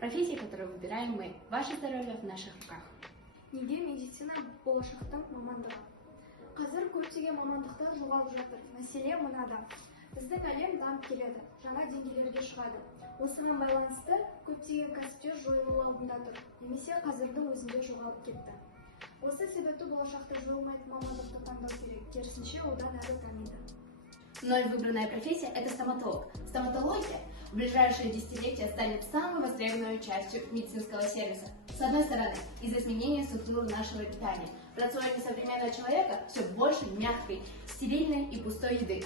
Профессии, которую выбираем мы. Ваше здоровье в наших руках. Неге медицина болашақтың мамандығы? Қазір көптеген мамандықтар жоғалып жатыр. Мәселе мынада. Біздің әлем дамып келеді, жаңа деңгейлерге шығады. Осыған байланысты көптеген кәсіптер жойылу алдында тұр, немесе қазірдің өзінде жоғалып кетті. Осы себепті болашақта жойылмайтын мамандықты таңдау керек, керісінше одан әрі дамиды. Мной выбранная профессия – это стоматолог. Стоматология в ближайшие десятилетия станет самой востребованной частью медицинского сервиса. С одной стороны, из-за изменения структуры нашего питания. В рационе современного человека все больше мягкой, стерильной и пустой еды.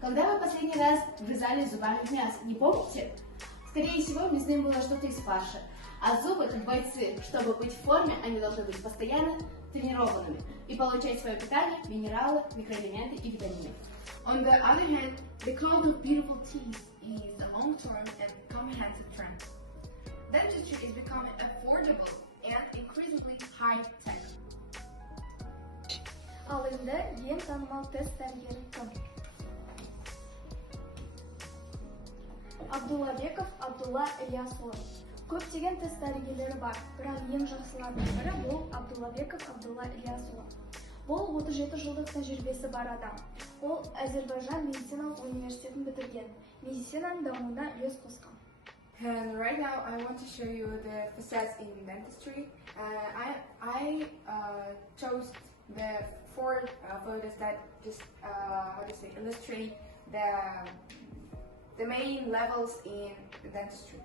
Когда вы последний раз вгрызали зубами в мясо, не помните? Скорее всего, мясным было что-то из фарша. А зубы, как бойцы, чтобы быть в форме, они должны быть постоянно тренированными и получать свое питание, минералы, микроэлементы и витамины. On the other hand, the cult of beautiful teeth is a long-term and comprehensive trend. Dentistry is becoming affordable and increasingly high-tech. Ал енді ең танымал тест дәрігері кім? Абдуллабеков Абдулла Ильясұлы. Көптеген тест дәрігерлері бар, бірақ ең жақсылардың бірі бұл Абдуллабеков Абдулла Ильясұлы. Бұл 37 жылдық тәжірибесі бар адам. Ол Әзербайжан медициналық университетін бітірген, медицинаның дамуына үлес қосқан. And right now I want to show you the facets in dentistry. I chose the four photos that just illustrate the main levels in the dentistry.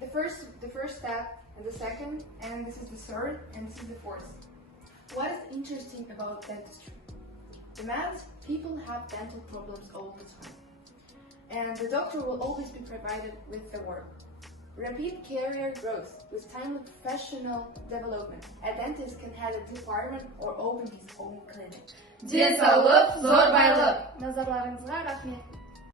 The first step, and the second, and this is the third, and this is the fourth. What is interesting about dentistry? Demands people have dental problems all the time, and the doctor will always be provided with the work. Rapid career growth with timely professional development. A dentist can have a department or open his own clinic. Денсаулық зор байлық. Назарларыңызға рахмет.